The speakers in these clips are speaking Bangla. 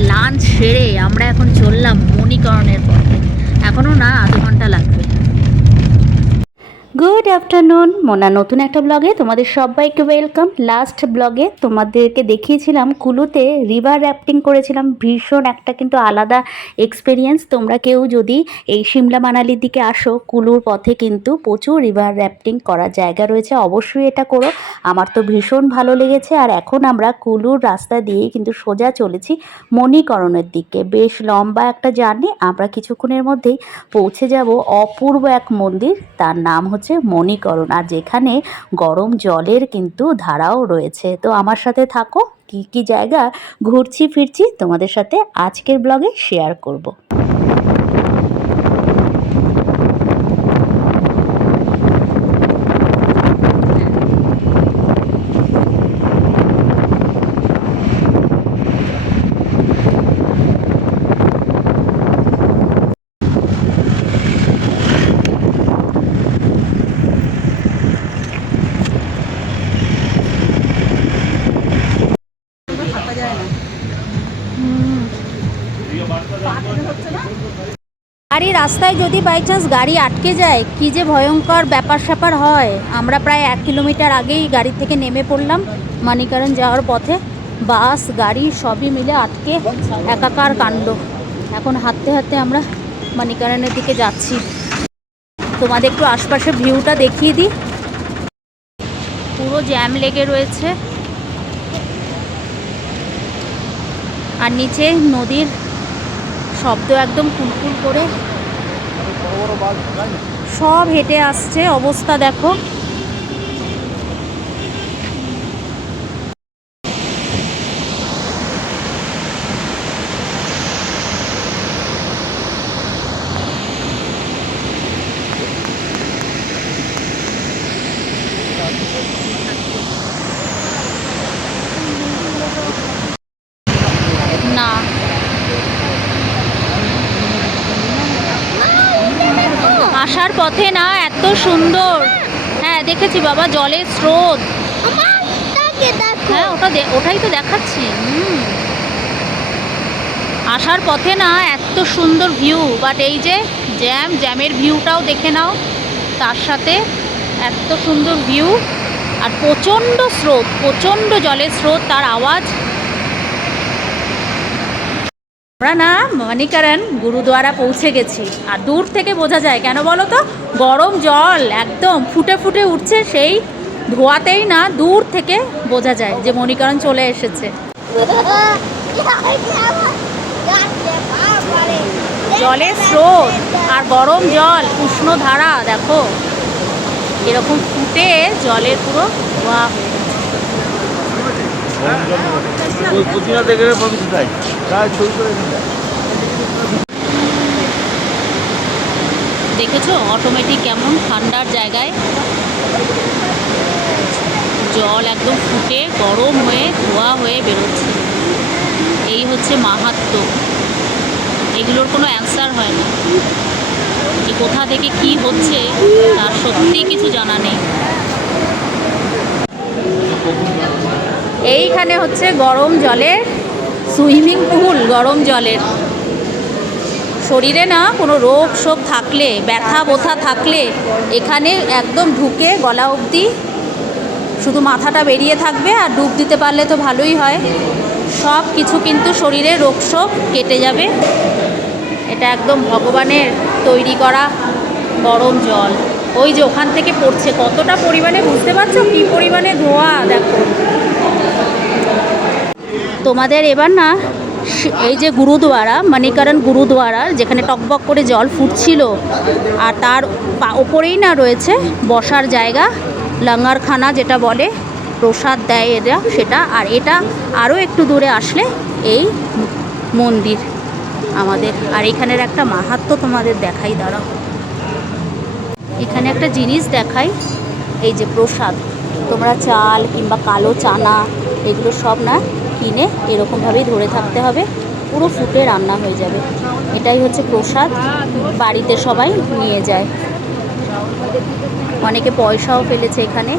লাঞ্চ সেরে আমরা এখন চললাম মণিকরণের পথে। এখনও না আধ ঘণ্টা লাগবে। গুড আফটারনুন মোনা, নতুন একটা ব্লগে তোমাদের সবাইকে ওয়েলকাম লাস্ট ব্লগে তোমাদেরকে দেখিয়েছিলাম কুলুতে রিভার র্যাফটিং করেছিলাম। ভীষণ একটা কিন্তু আলাদা এক্সপিরিয়েন্স তোমরা কেউ যদি এই সিমলা মানালির দিকে আসো, কুলুর পথে কিন্তু প্রচুর রিভার র্যাফটিং করার জায়গা রয়েছে। অবশ্যই এটা করো। আমার তো ভীষণ ভালো লেগেছে। আর এখন আমরা কুলুর রাস্তা দিয়েই কিন্তু সোজা চলেছি মণিকরণের দিকে। বেশ লম্বা একটা জার্নি। আমরা কিছুক্ষণের মধ্যেই পৌঁছে যাব অপূর্ব এক মন্দির। তার নাম হচ্ছে মণিকরণ আর যেখানে গরম জলের কিন্তু ধারাও রয়েছে তো আমার সাথে থাকো, কি কি জায়গা ঘুরছি ফিরছি তোমাদের সাথে আজকের ব্লগে শেয়ার করব। গাড়ি রাস্তায় যদি বাই চান্স গাড়ি আটকে যায়, কি যে ভয়ঙ্কর ব্যাপার স্যাপার হয়। আমরা প্রায় এক কিলোমিটার আগেই গাড়ি থেকে নেমে পড়লাম মানিকারণ যাওয়ার পথে। বাস, গাড়ি সবই মিলে আটকে একাকার কাণ্ড। এখন হাঁটতে হাঁটতে আমরা মানিকারণের দিকে যাচ্ছি। তোমাদের একটু আশপাশের ভিউটা দেখিয়ে দিই। পুরো জ্যাম লেগে রয়েছে। আর নিচে নদীর শব্দ একদম কুলকুল করে। সব হেঁটে আসছে অবস্থা দেখো। না আসার পথে না এত সুন্দর। হ্যাঁ দেখেছি বাবা জলের স্রোত। হ্যাঁ ওটা ওটাই তো দেখাচ্ছি হুম। আসার পথে না এত সুন্দর ভিউ বাট এই যে জ্যাম জ্যামের ভিউটাও দেখে নাও তার সাথে এত সুন্দর ভিউ আর প্রচণ্ড স্রোত প্রচণ্ড জলের স্রোত তার আওয়াজ। আমরা না মণিকরণ গুরুদুয়ারা পৌঁছে গেছি। আর দূর থেকে বোঝা যায়, কেন বলো তো? গরম জল একদম ফুটে ফুটে উঠছে সেই ধোয়াতেই না দূর থেকে বোঝা যায় যে মণিকরণ চলে এসেছে। জলের স্রোত আর গরম জল, উষ্ণ ধারা, দেখো। এরকম ফুটে জলের পুরো ধোয়া হয়ে গেছে। প্রমিস দেয়। তার ছবি করে দেখেছ? অটোমেটিক কেমন? ঠান্ডার জায়গায়। জল একদম ফুটে গরম হয়ে ধোয়া হয়ে বেরোচ্ছে। এই হচ্ছে মাহাত্ম এগুলোর কোনো অ্যান্সার হয় না। যে কোথা থেকে কি হচ্ছে তার সত্যি কিছু জানা নেই। এইখানে হচ্ছে গরম জলের সুইমিং পুল, গরম জলের। শরীরে না কোনো রোগ শোক থাকলে, ব্যথা বোথা থাকলে এখানে একদম ঢুকে গলা অবধি শুধু মাথাটা বেরিয়ে থাকবে আর ডুব দিতে পারলে তো ভালোই হয়। সব কিছু কিন্তু শরীরে রোগ শোক কেটে যাবে। এটা একদম ভগবানের তৈরি করা গরম জল। ওই যে ওখান থেকে পড়ছে, কতটা পরিমাণে বুঝতে পারছ? কী পরিমাণে ধোয়া, দেখো। তোমাদের এবার না এই যে গুরুদুয়ারা মণিকরণ গুরুদুয়ারার যেখানে টকবক করে জল ফুটছিল, আর তার ওপরেই না রয়েছে বসার জায়গা, লঙ্গারখানা যেটা বলে, প্রসাদ দেয় এরা সেটা। আর এটা আরও একটু দূরে আসলে এই মন্দির আমাদের। আর এখানের একটা মাহাত্ম তোমাদের দেখাই, দাঁড়াও। এখানে একটা জিনিস দেখাই, এই যে প্রসাদ। তোমরা চাল কিংবা কালো চানা, এগুলো সব না কিনে এরকমভাবেই ধরে থাকতে হবে, পুরো ফুটে রান্না হয়ে যাবে। এটাই হচ্ছে প্রসাদ, বাড়িতে সবাই নিয়ে যায়। অনেকে পয়সাও ফেলেছে এখানে।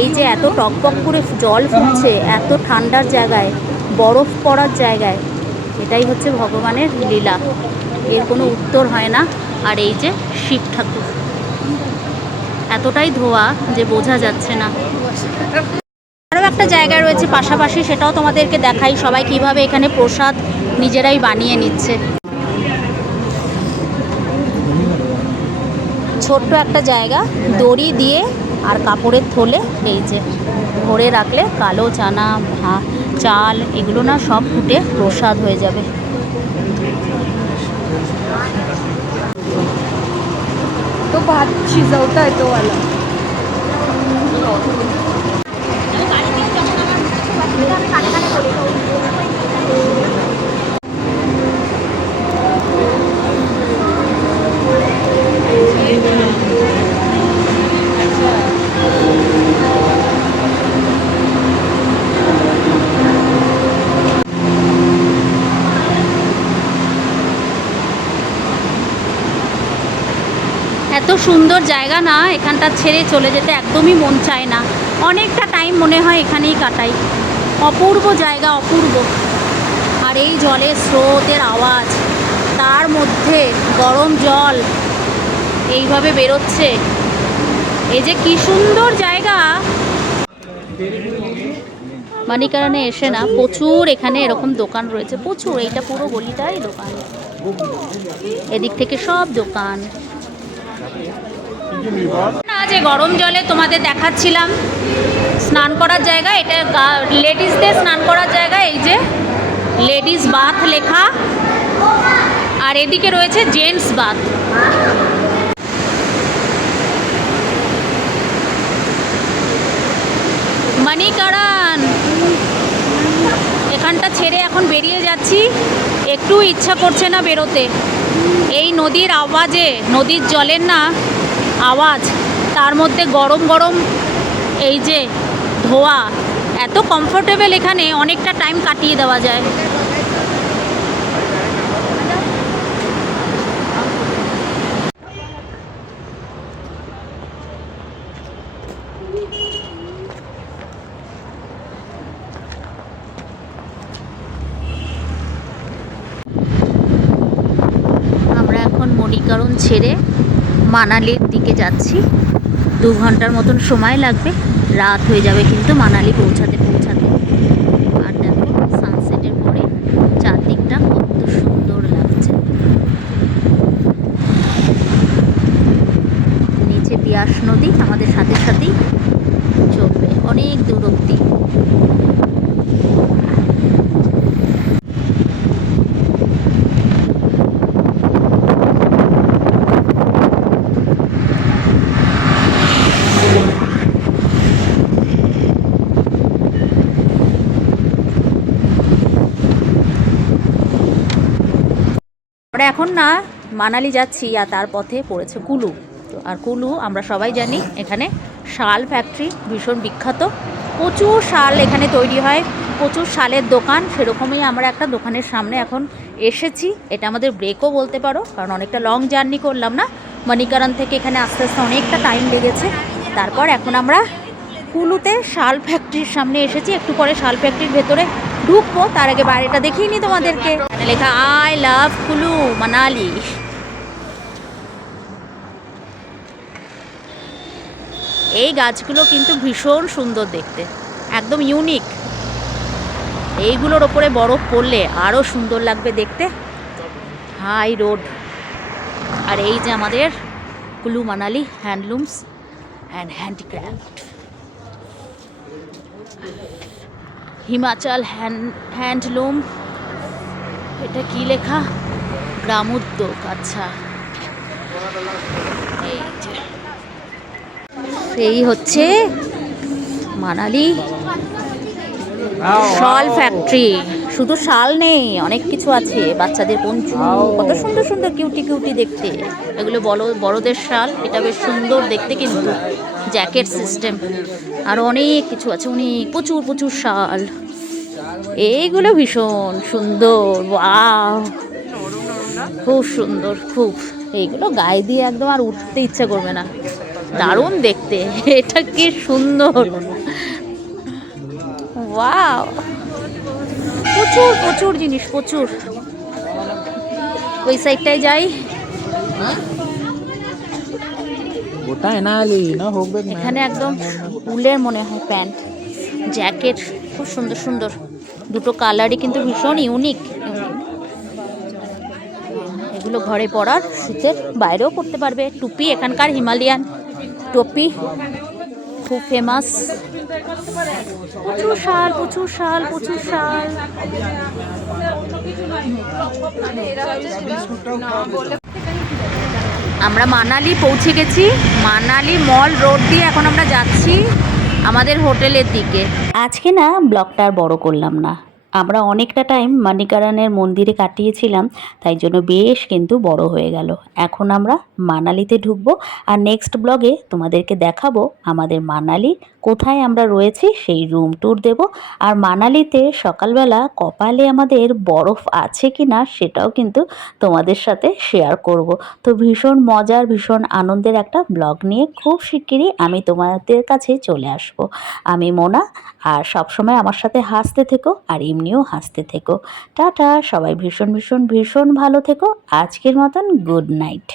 এই যে এত টকবক করে জল ফুটছে, এত ঠান্ডার জায়গায়, বরফ পড়ার জায়গায়, এটাই হচ্ছে ভগবানের লীলা। এর কোনো উত্তর হয় না। আর এই যে শিব ঠাকুর। এতটাই ধোয়া যে বোঝা যাচ্ছে না। একটা জায়গা রয়েছে পাশাপাশি সেটাও তোমাদেরকে দেখাই সবাই কিভাবে এখানে প্রসাদ নিজেরাই বানিয়ে নিচ্ছে ছোট্ট একটা জায়গা দড়ি দিয়ে আর কাপড়ের থলে এই যে ভরে রাখলে কালো চানা ভা চাল এগুলো না সব ফুটে প্রসাদ হয়ে যাবে तो भात शिजवता येतो वाला এত সুন্দর জায়গা না, এখানটা ছেড়ে চলে যেতে একদমই মন চায় না। অনেকটা টাইম মনে হয় এখানেই কাটাই। অপূর্ব জায়গা, অপূর্ব। আর এই জলের স্রোতের আওয়াজ, তার মধ্যে গরম জল এইভাবে বেরোচ্ছে। এই যে কি সুন্দর জায়গা! মানিকারণে এসে না, প্রচুর এখানে এরকম দোকান রয়েছে। প্রচুর, এইটা পুরো গলিটাই দোকান। এদিক থেকে সব দোকান। না, যে গরম জলে তোমাদের দেখাচ্ছিলাম, স্নান করার জায়গা, এটা লেডিসদের স্নান করার জায়গা, এই যে লেডিস বাথ লেখা। আর এদিকে রয়েছে জেন্টস বাথ। মানিকারান, এখানটা ছেড়ে এখন বেরিয়ে যাচ্ছি। একটু ইচ্ছা করছে না বেরোতে। এই নদীর আওয়াজে, নদীর জলের না আওয়াজ, তার মধ্যে গরম গরম এই যে ধোয়া, এত কমফোর্টেবল এখানে অনেকটা টাইম কাটিয়ে দেওয়া যায়। আমরা এখন মণিকরণ ছেড়ে মানালির দিকে যাচ্ছি। দু ঘণ্টার মতন সময় লাগবে। রাত হয়ে যাবে কিন্তু মানালি পৌঁছাতে পৌঁছাতে। আর দেখো সানসেটের পরে চারদিকটা কত সুন্দর লাগছে। নিচে বিয়াস নদী আমাদের সাথে সাথেই চলবে। অনেক দূর অব্দি আমরা এখন না, মানালি যাচ্ছি আর তার পথে পড়েছে কুলু। তো আর কুলু, আমরা সবাই জানি, এখানে শাল ফ্যাক্টরি ভীষণ বিখ্যাত। প্রচুর শাল এখানে তৈরি হয়, প্রচুর শালের দোকান, সেরকমই আমরা একটা দোকানের সামনে এখন এসেছি। এটা আমাদের ব্রেকও বলতে পারো, কারণ অনেকটা লং জার্নি করলাম না। মণিকারণ থেকে এখানে আস্তে আস্তে অনেকটা টাইম লেগেছে। তারপর এখন আমরা কুলুতে শাল ফ্যাক্টরির সামনে এসেছি, একটু পরে শাল ফ্যাক্টরির ভেতরে ঢুকবো, তার আগে বাড়িটা দেখিয়ে নি তোমাদেরকে। লেখা আই লাভ কুলু মানালি এই গাছগুলো কিন্তু ভীষণ সুন্দর দেখতে, একদম ইউনিক এইগুলোর ওপরে বরফ পড়লে আরও সুন্দর লাগবে দেখতে। High road. আর এই যে আমাদের Kullu Manali handlooms and handicraft Himachal hand handloom এটা কি লেখা? গ্রামোদ্যোগ আচ্ছা। এই হচ্ছে মানালি ফল ফ্যাক্টরি। শুধু শাল নেই, অনেক কিছু আছে, বাচ্চাদের পঞ্চু কত সুন্দর সুন্দর কিউটি কিউটি দেখতে। এগুলো বড় বড়দের শাল, এটা বেশ সুন্দর দেখতে কিন্তু জ্যাকেট সিস্টেম আর অনেক কিছু আছে, অনেক প্রচুর প্রচুর শাল। এইগুলো ভীষণ সুন্দর খুব সুন্দর, খুব। এইগুলো গায়ে দিয়ে একদম আর উঠতে ইচ্ছা করবে না। দারুণ দেখতে, এটা কি সুন্দর। ওয়াও। প্রচুর প্রচুর জিনিস প্রচুর। ওই সাইডটাই যাই। এখানে একদম উলের মনে হয় প্যান্ট। জ্যাকেট খুব সুন্দর সুন্দর। দুটো কালারই কিন্তু ভীষণ ইউনিক এগুলো ঘরে পরার শীতের বাইরেও পড়তে পারবে। টুপি এখানকার হিমালয়ান টুপি। খুব ফেমাস প্রচুর শাল প্রচুর শাল প্রচুর শাল। আমরা মানালি পৌঁছে গেছি। মানালি মল রোড দিয়ে এখন আমরা যাচ্ছি আমাদের হোটেলের দিকে। আজকে না ব্লগটা আর বড় করলাম না। আমরা অনেকটা টাইম মানিকারানের মন্দিরে কাটিয়েছিলাম, তাই জন্য বেশ কিন্তু বড় হয়ে গেল। এখন আমরা মানালিতে ঢুকবো আর নেক্সট ব্লগে তোমাদেরকে দেখাবো আমাদের মানালি কোথায় আমরা রয়েছি, সেই রুম ট্যুর দেব। আর মানালিতে সকালবেলা কপালে আমাদের বরফ আছে কি না সেটাও কিন্তু তোমাদের সাথে শেয়ার করব। তো ভীষণ মজার, ভীষণ আনন্দের একটা ব্লগ নিয়ে খুব শিগগিরই আমি তোমাদের কাছে চলে আসব। আমি মোনা, আর সবসময় আমার সাথে হাসতে থেকো, আর এমনিও হাসতে থেকো। টাটা সবাই ভীষণ ভীষণ ভীষণ ভালো থেকো। আজকের মতন গুড নাইট।